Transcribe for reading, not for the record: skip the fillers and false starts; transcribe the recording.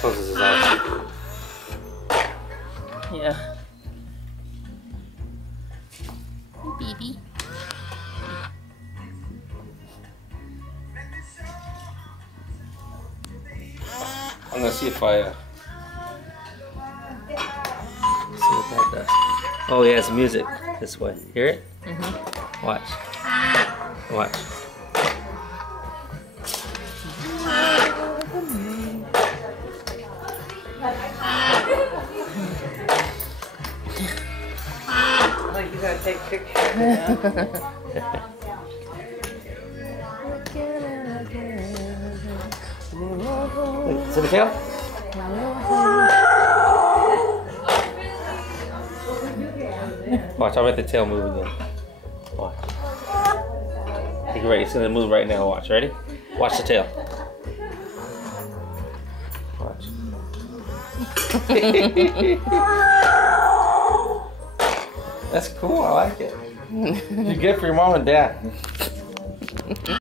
closes his eyes. Yeah. Baby. I'm gonna see if I see what that does. Oh, he has music this way. Hear it? Mm-hmm. Watch. Watch. Like you gotta take pictures. Yeah. Wait, see the tail? Watch, I'll make the tail move again. Watch. Get ready, it's gonna move right now. Watch, ready? Watch the tail. Watch. That's cool, I like it. You're good for your mom and dad.